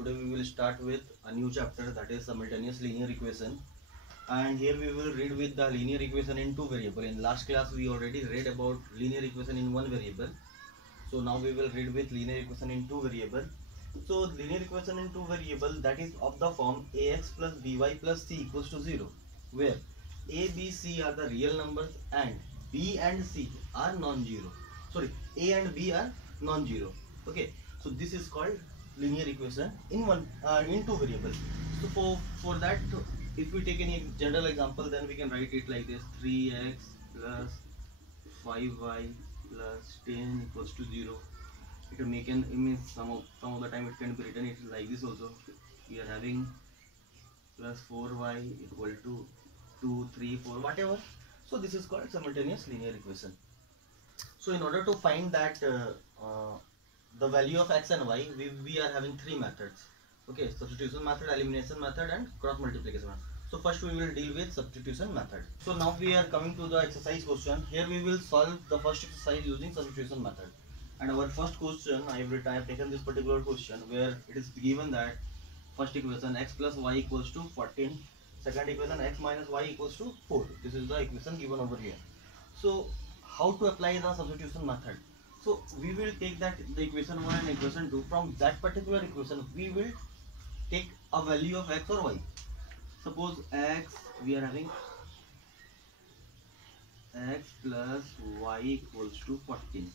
Today we will start with a new chapter, that is simultaneous linear equation. And here we will read with the linear equation in two variable. In last class we already read about linear equation in one variable. So now we will read with linear equation in two variable. So linear equation in two variable, that is of the form ax plus by plus c equals to 0, where a, b, c are the real numbers and b and c are non-zero. Sorry, a and b are non-zero. Okay, so this is called linear equation in two variables. So for that, if we take any general example, then we can write it like this: 3x plus 5y plus 10 equals to 0. You can make an image. Some of the time it can be written it like this also. We are having plus 4y equal to 2, 3, 4, whatever. So this is called simultaneous linear equation. So in order to find that the value of x and y, we are having three methods. Okay, substitution method, elimination method, and cross multiplication method. So first we will deal with substitution method. So now we are coming to the exercise question. Here we will solve the first exercise using substitution method. And our first question, I have taken this particular question where it is given that first equation x plus y equals to 14, second equation x minus y equals to 4. This is the equation given over here. So how to apply the substitution method? So we will take that the equation 1 and equation 2. From that particular equation we will take a value of x or y. Suppose x, we are having x plus y equals to 14.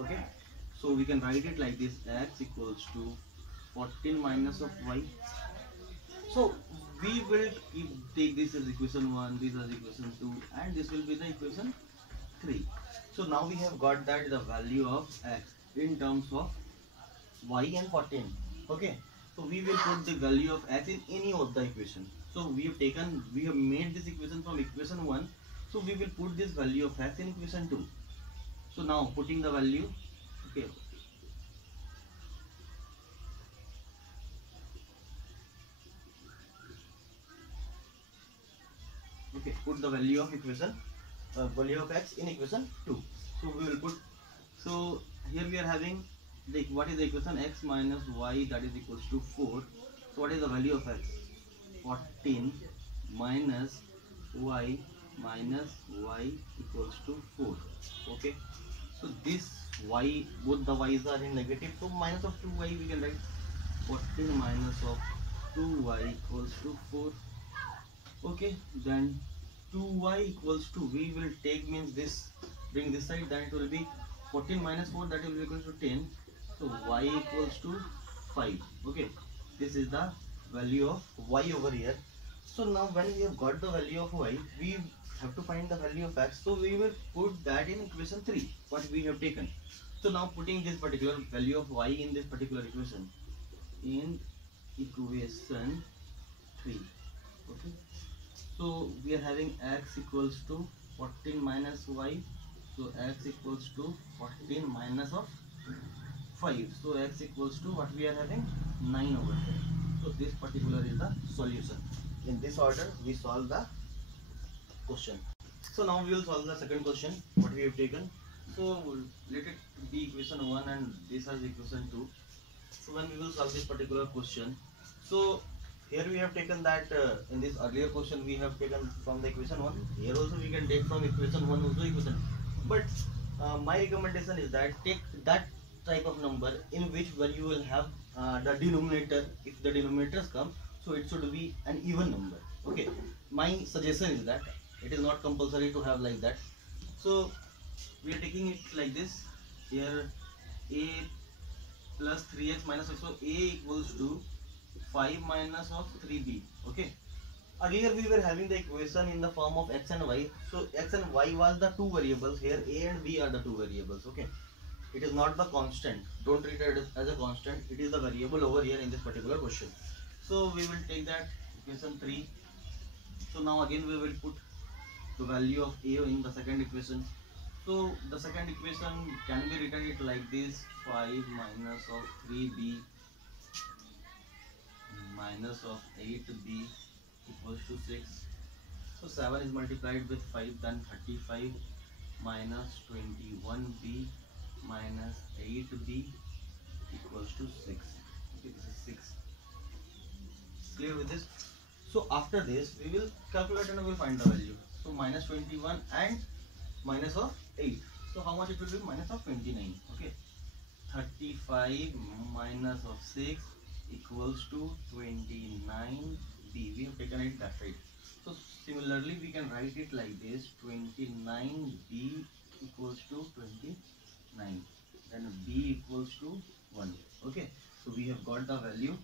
Okay, so we can write it like this: x equals to 14 minus of y. So we will take this as equation 1, this as equation 2, and this will be the equation 3. So now we have got that the value of x in terms of y and 14. Okay, so we will put the value of x in any of the equation. So we have made this equation from equation 1. So we will put this value of x in equation 2. So now putting the value, okay, put the value of value of x in equation 2. So we will put, so here we are having what is the equation? X minus y, that is equals to 4. So what is the value of x? 14 minus y equals to 4. Okay, so this y, both the y's are in negative, so minus of 2y we can write 14 minus of 2y equals to 4. Okay, then 2y equals to, we will take, means this, bring this side, then it will be 14 minus 4, that will be equal to 10. So y equals to 5. Okay, this is the value of y over here. So now when we have got the value of y, we have to find the value of x. So we will put that in equation 3, what we have taken. So now putting this particular value of y in this particular equation, in equation 3. Okay, so we are having x equals to 14 minus y. So x equals to 14 minus of 5. So x equals to, what we are having, 9 over here. So this particular is the solution. In this order we solve the question. So now we will solve the second question what we have taken. So let it be equation 1 and this is equation 2. So when we will solve this particular question, so here we have taken that in this earlier question we have taken from the equation 1. Here also we can take from equation 1 also equation. But my recommendation is that take that type of number in which where you will have the denominator. If the denominators come, so it should be an even number. Okay, my suggestion is that it is not compulsory to have like that. So we are taking it like this. Here a plus 3x minus x, so a equals to 5 minus of 3b. Okay, earlier we were having the equation in the form of x and y. So x and y was the two variables. Here a and b are the two variables. Okay, it is not the constant. Don't treat it as a constant. It is the variable over here in this particular question. So we will take that equation 3. So now again we will put the value of a in the second equation. So the second equation can be written it like this: 5 minus of 3b minus of 8b equals to 6. So 7 is multiplied with 5, then 35 minus 21b minus 8b equals to 6. Okay, this is 6 familiar with this. So after this we will calculate and we will find the value. So minus 21 and minus of 8. So how much it will be? Minus of 29. Okay. 35 minus of 6 equals to 29 b. We have taken it that side. So similarly we can write it like this: 29 b equals to 29, then b equals to 1. Okay, so we have got the value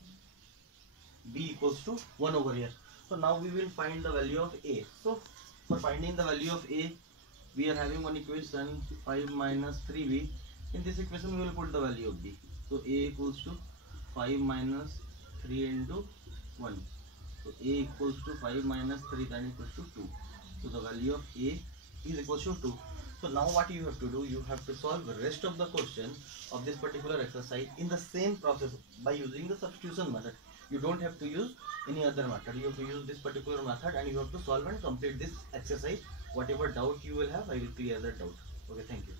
b equals to 1 over here. So now we will find the value of a. So for finding the value of a, we are having one equation, 5 minus 3b. In this equation we will put the value of b. So a equals to 5 minus 3 into 1. So a equals to 5 minus 3, that equals to 2. So the value of a is equals to 2. So now what you have to do, you have to solve the rest of the question of this particular exercise in the same process by using the substitution method. You don't have to use any other method. You have to use this particular method and you have to solve and complete this exercise. Whatever doubt you will have, I will clear that doubt. Okay, thank you.